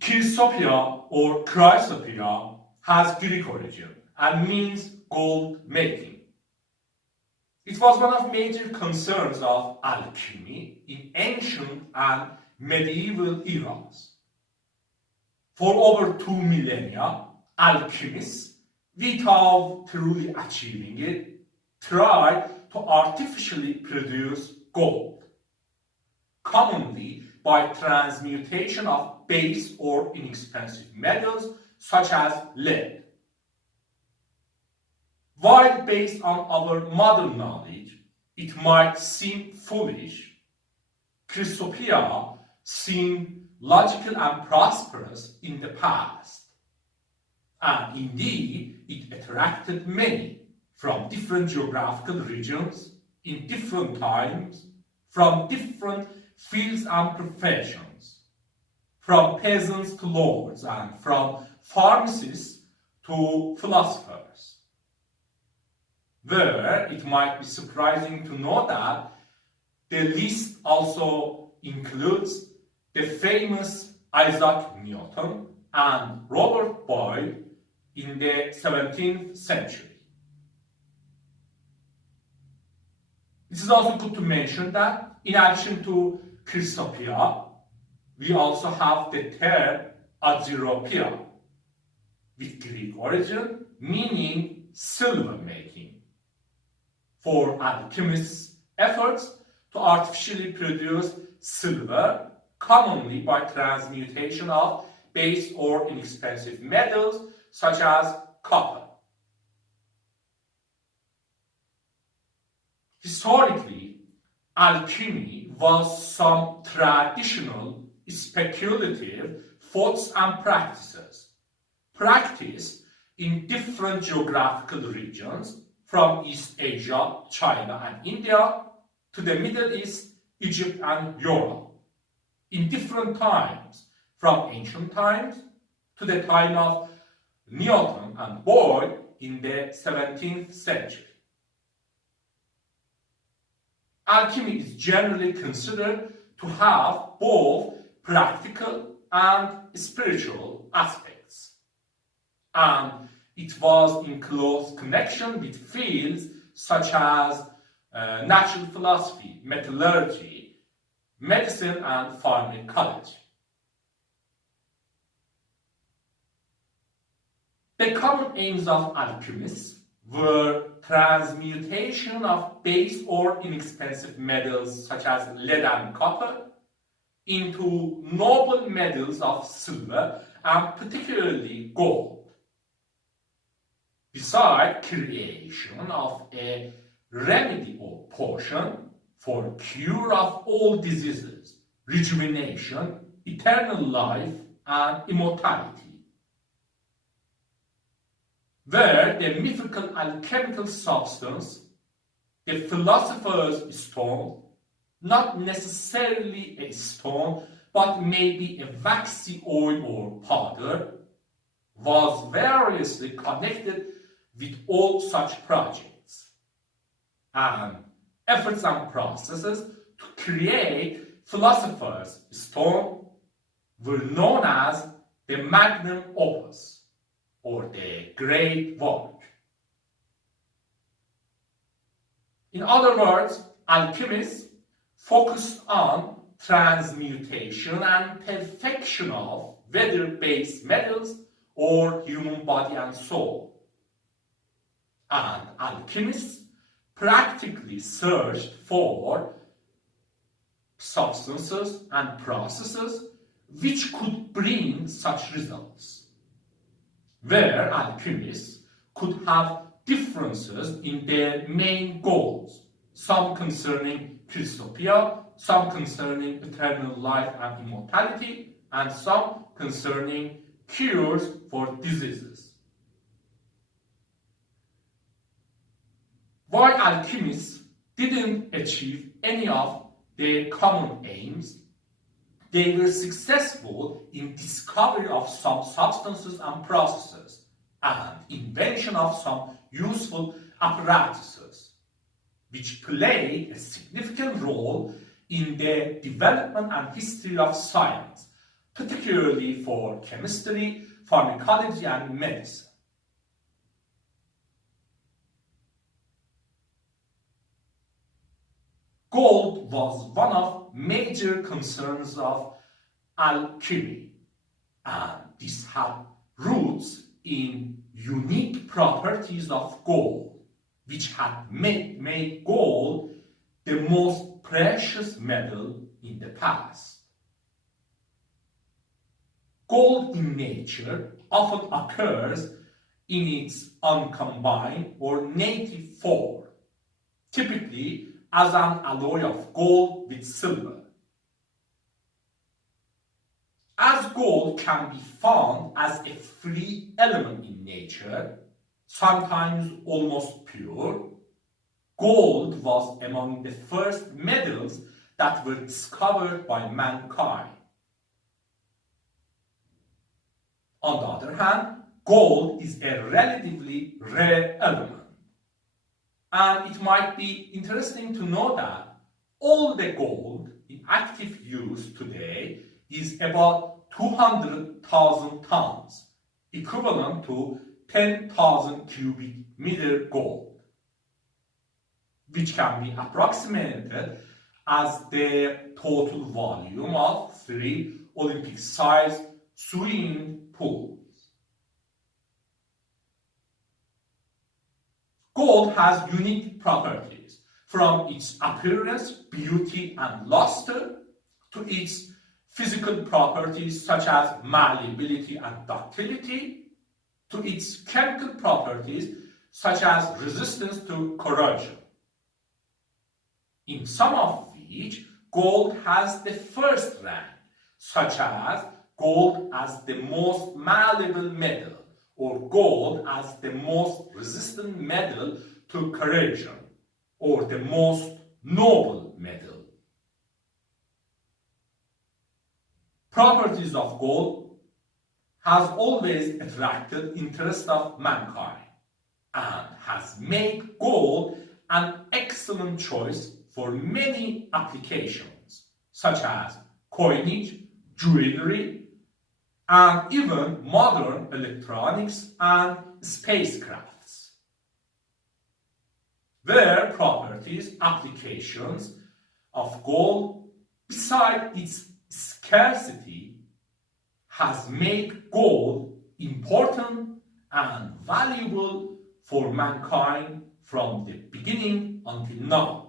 Chrysopoeia or Chrysopoeia has Greek origin and means gold making. It was one of major concerns of alchemy in ancient and medieval eras. For over 2 millennia, alchemists, without truly achieving it, tried to artificially produce gold, commonly by transmutation of base or inexpensive metals such as lead. While based on our modern knowledge, it might seem foolish, Chrysopoeia seemed logical and prosperous in the past. And indeed, it attracted many from different geographical regions, in different times, from different fields and professions, from peasants to lords, and from pharmacists to philosophers. Where it might be surprising to know that the list also includes the famous Isaac Newton and Robert Boyle in the 17th century. It is also good to mention that in addition to Chrysopoeia, we also have the term Aziropoeia, with Greek origin, meaning silver making, for alchemists' efforts to artificially produce silver, commonly by transmutation of base or inexpensive metals such as copper. Historically, alchemy was some traditional, speculative thoughts and practices practiced in different geographical regions, from East Asia, China and India, to the Middle East, Egypt and Europe, in different times, from ancient times to the time of Newton and Boyle in the 17th century. Alchemy is generally considered to have both practical and spiritual aspects, and it was in close connection with fields such as natural philosophy, metallurgy, medicine and pharmacology. The common aims of alchemists were transmutation of base or inexpensive metals such as lead and copper into noble metals of silver and particularly gold. Besides creation of a remedy or potion for cure of all diseases, rejuvenation, eternal life, and immortality. Where the mythical alchemical substance, the philosopher's stone, not necessarily a stone, but maybe a waxy oil or powder, was variously connected with all such projects, and efforts and processes to create philosopher's stone were known as the magnum opus, or the great work. In other words, alchemists focused on transmutation and perfection of whether base metals or human body and soul. And alchemists practically searched for substances and processes which could bring such results, where alchemists could have differences in their main goals, some concerning Chrysopoeia, some concerning eternal life and immortality, and some concerning cures for diseases. While alchemists didn't achieve any of their common aims, they were successful in discovery of some substances and processes and invention of some useful apparatuses, which played a significant role in the development and history of science, particularly for chemistry, pharmacology, and medicine. Gold was one of major concerns of alchemy, and this had roots in unique properties of gold, which had made gold the most precious metal in the past. Gold in nature often occurs in its uncombined or native form, typically as an alloy of gold with silver. As gold can be found as a free element in nature, sometimes almost pure, gold was among the first metals that were discovered by mankind. On the other hand, gold is a relatively rare element. And it might be interesting to know that all the gold in active use today is about 200,000 tons, equivalent to 10,000 cubic meter gold, which can be approximated as the total volume of 3 Olympic-sized swimming pools. Gold has unique properties, from its appearance, beauty, and luster, to its physical properties such as malleability and ductility, to its chemical properties such as resistance to corrosion. In some of which, gold has the first rank, such as gold as the most malleable metal, or gold as the most resistant metal to corrosion, or the most noble metal. Properties of gold has always attracted interest of mankind and has made gold an excellent choice for many applications, such as coinage, jewelry, and even modern electronics and spacecrafts. Their properties, applications of gold, besides its scarcity, has made gold important and valuable for mankind from the beginning until now.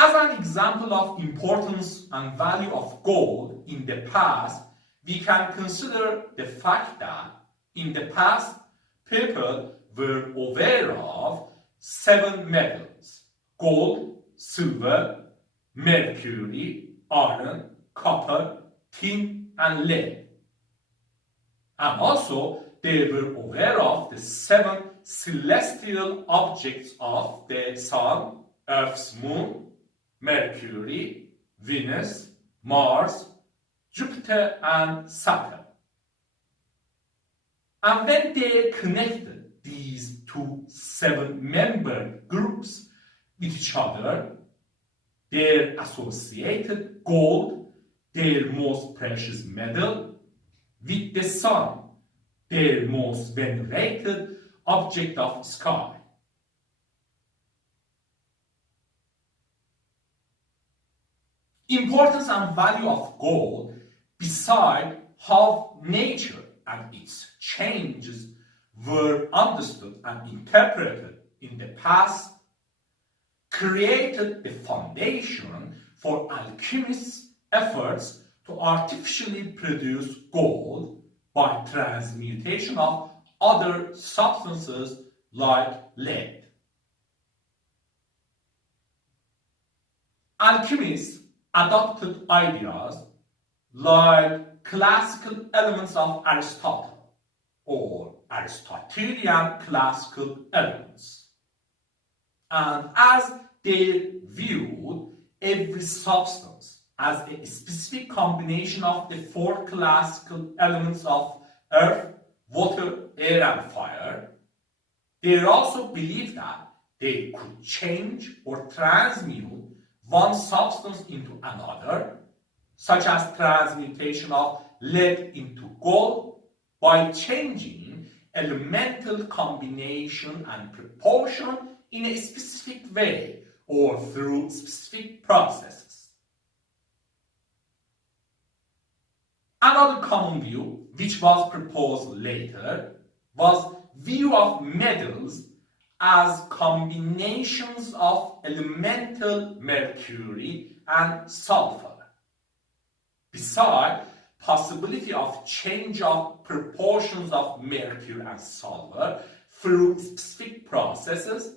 As an example of importance and value of gold in the past, we can consider the fact that in the past, people were aware of 7 metals: gold, silver, mercury, iron, copper, tin, and lead. And also, they were aware of the 7 celestial objects of the Sun, Earth's moon, Mercury, Venus, Mars, Jupiter, and Saturn. And when they connected these two 7-member groups with each other, their associated gold, their most precious metal, with the Sun, their most venerated object of sky. Importance and value of gold, beside how nature and its changes were understood and interpreted in the past, created the foundation for alchemists' efforts to artificially produce gold by transmutation of other substances like lead. Alchemists adopted ideas like classical elements of Aristotle or Aristotelian classical elements. And as they viewed every substance as a specific combination of the 4 classical elements of earth, water, air, and fire, they also believed that they could change or transmute one substance into another, such as transmutation of lead into gold by changing elemental combination and proportion in a specific way or through specific processes. Another common view, which was proposed later, was view of metals as combinations of elemental mercury and sulfur. Besides, possibility of change of proportions of mercury and sulfur through specific processes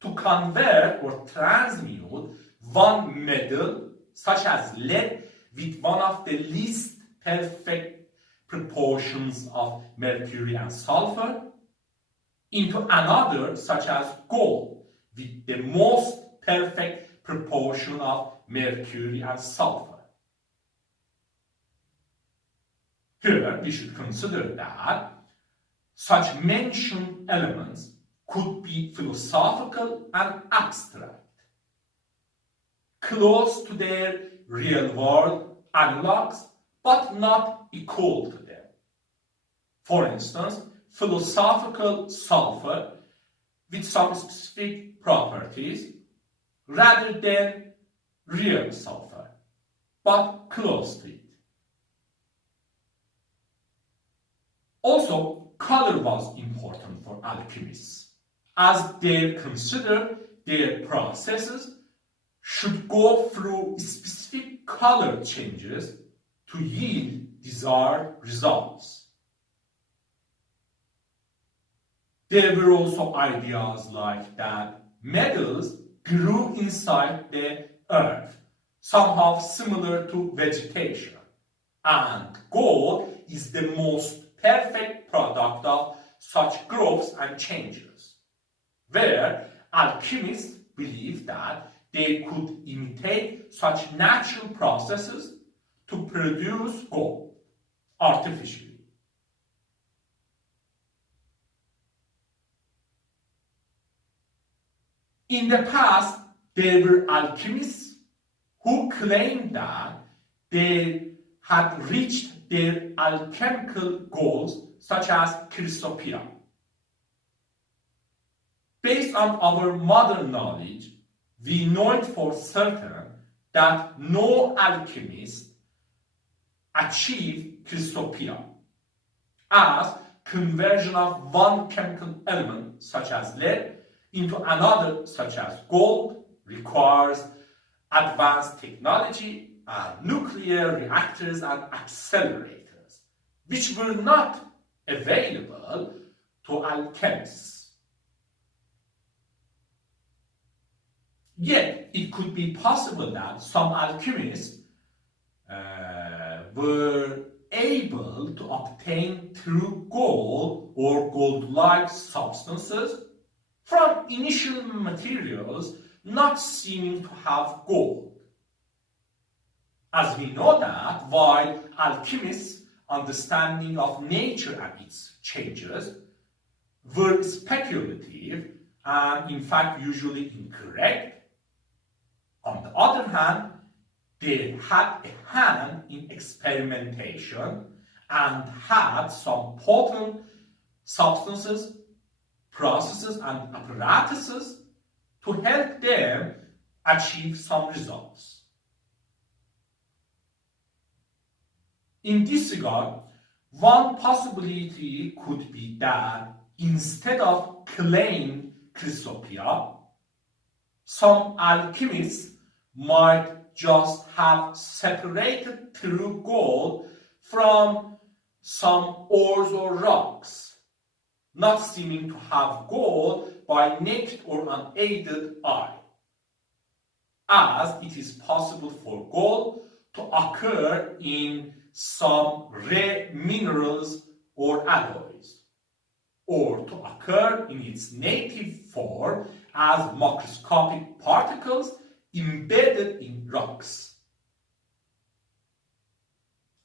to convert or transmute one metal, such as lead, with one of the least perfect proportions of mercury and sulfur, into another, such as gold, with the most perfect proportion of mercury and sulfur. Here, we should consider that such mentioned elements could be philosophical and abstract, close to their real-world analogues, but not equal to them. For instance, philosophical sulfur with some specific properties rather than real sulfur, but close to it. Also, color was important for alchemists, as they considered their processes should go through specific color changes to yield desired results. There were also ideas like that metals grew inside the earth, somehow similar to vegetation, and gold is the most perfect product of such growths and changes, where alchemists believed that they could imitate such natural processes to produce gold artificially. In the past, there were alchemists who claimed that they had reached their alchemical goals, such as Chrysopoeia. Based on our modern knowledge, we know it for certain that no alchemist achieved Chrysopoeia, as conversion of one chemical element, such as lead, into another, such as gold, requires advanced technology and nuclear reactors and accelerators, which were not available to alchemists. Yet, it could be possible that some alchemists were able to obtain true gold or gold-like substances from initial materials not seeming to have gold. As we know that while alchemists' understanding of nature and its changes were speculative and in fact usually incorrect, on the other hand, they had a hand in experimentation and had some potent substances, processes, and apparatuses to help them achieve some results. In this regard, one possibility could be that instead of claiming Chrysopoeia, some alchemists might just have separated true gold from some ores or rocks, not seeming to have gold by naked or unaided eye, as it is possible for gold to occur in some rare minerals or alloys, or to occur in its native form as macroscopic particles embedded in rocks.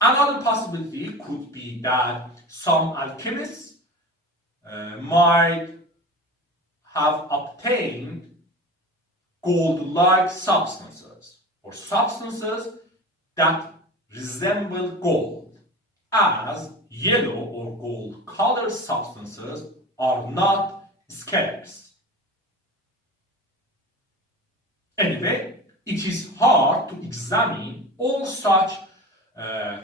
Another possibility could be that some alchemists might have obtained gold-like substances or substances that resemble gold, as yellow or gold colored substances are not scarce. Anyway, it is hard to examine all such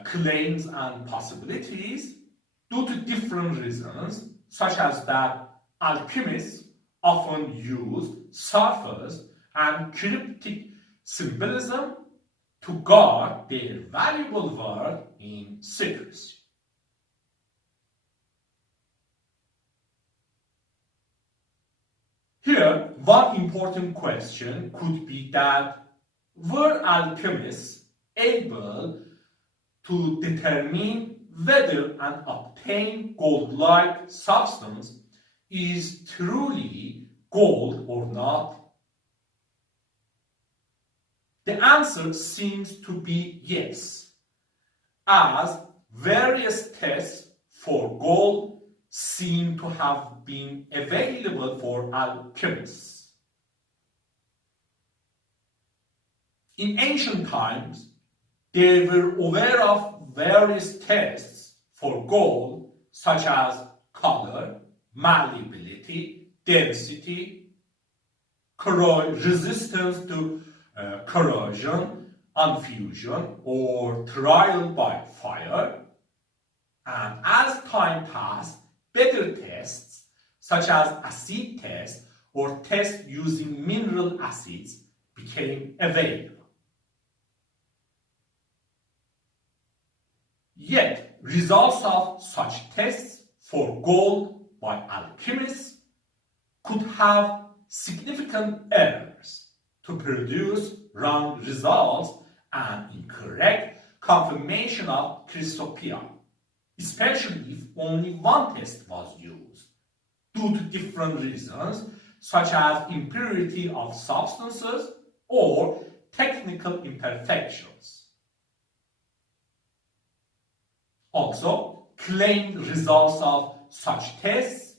claims and possibilities due to different reasons, such as that alchemists often used surface and cryptic symbolism to guard their valuable work in secrecy. Here, one important question could be that were alchemists able to determine whether an obtained gold-like substance is truly gold or not? The answer seems to be yes, as various tests for gold seem to have been available for alchemists. In ancient times, they were aware of various tests for gold, such as color, malleability, density, resistance to corrosion, unfusion, or trial by fire. And as time passed, better tests, such as acid tests or tests using mineral acids, became available. Yet, results of such tests for gold by alchemists could have significant errors to produce wrong results and incorrect confirmation of Chrysopoeia, especially if only one test was used, due to different reasons such as impurity of substances or technical imperfections. Also, claimed results of such tests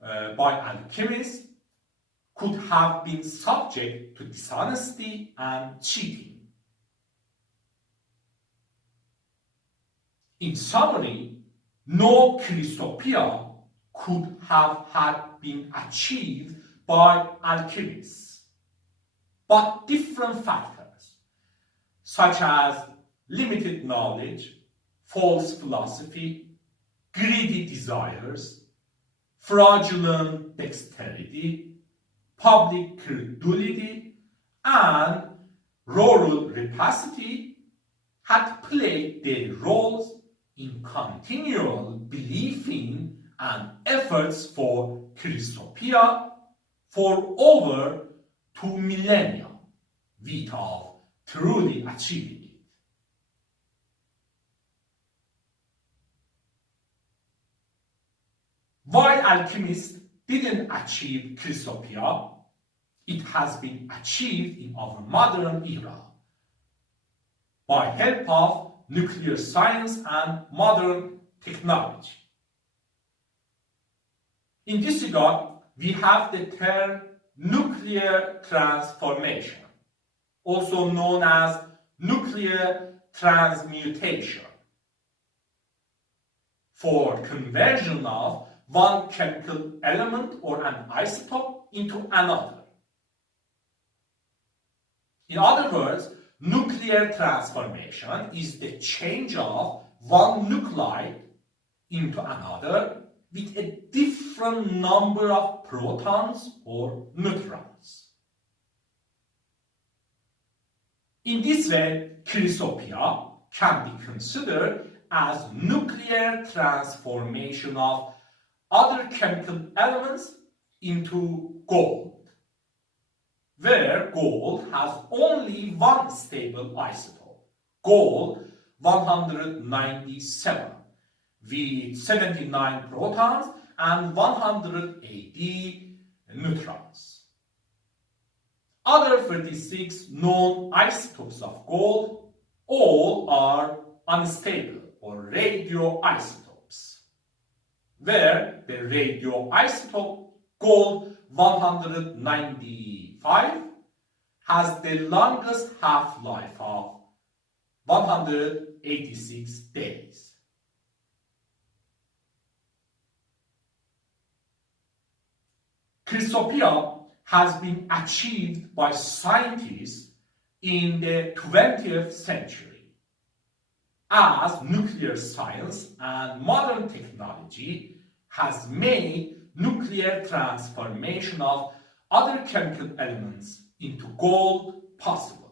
by alchemists could have been subject to dishonesty and cheating. In summary, no Chrysopoeia could have had been achieved by alchemists, but different factors, such as limited knowledge, false philosophy, greedy desires, fraudulent dexterity, public credulity, and rural rapacity had played their roles in continual belief in and efforts for Chrysopoeia for over 2 millennia without truly achieving it. While alchemists didn't achieve Chrysopoeia, it has been achieved in our modern era by help of nuclear science and modern technology. In this regard, we have the term nuclear transformation, also known as nuclear transmutation, for conversion of one chemical element or an isotope into another. In other words, nuclear transformation is the change of one nuclide into another with a different number of protons or neutrons. In this way, Chrysopoeia can be considered as nuclear transformation of other chemical elements into gold, where gold has only one stable isotope, gold 197, with 79 protons and 180 neutrons. Other 36 known isotopes of gold all are unstable or radioisotopes, where the radioisotope gold 195 has the longest half-life of 186 days. Chrysopoeia has been achieved by scientists in the 20th century, as nuclear science and modern technology has made nuclear transformation of other chemical elements into gold possible.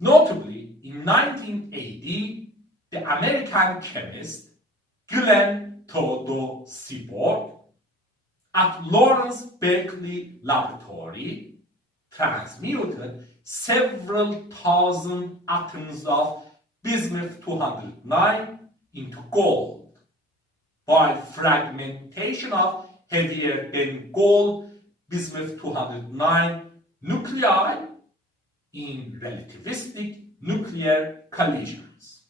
Notably, in 1980, the American chemist Glenn Theodore Seaborg at Lawrence Berkeley Laboratory transmuted several thousand atoms of bismuth-209 into gold by fragmentation of heavier than gold bismuth-209 nuclei in relativistic nuclear collisions.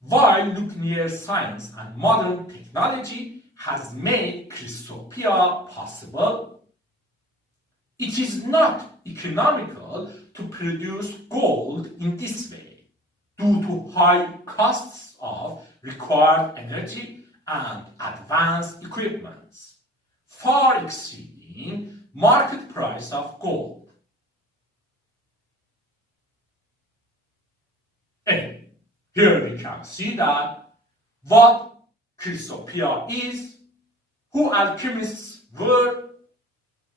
While nuclear science and modern technology has made Chrysopoeia possible, it is not economical to produce gold in this way due to high costs of required energy and advanced equipment, far exceeding market price of gold. And here we can see that what Chrysopoeia is, who alchemists were,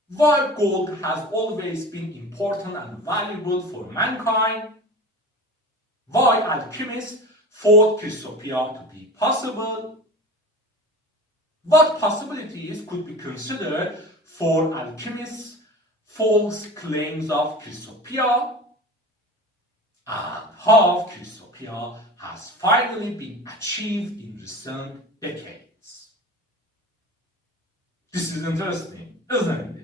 why gold has always been important and valuable for mankind, why alchemists thought Chrysopoeia to be possible, what possibilities could be considered for alchemists' false claims of Chrysopoeia, and how Chrysopoeia has finally been achieved in recent decades. This is interesting, isn't it?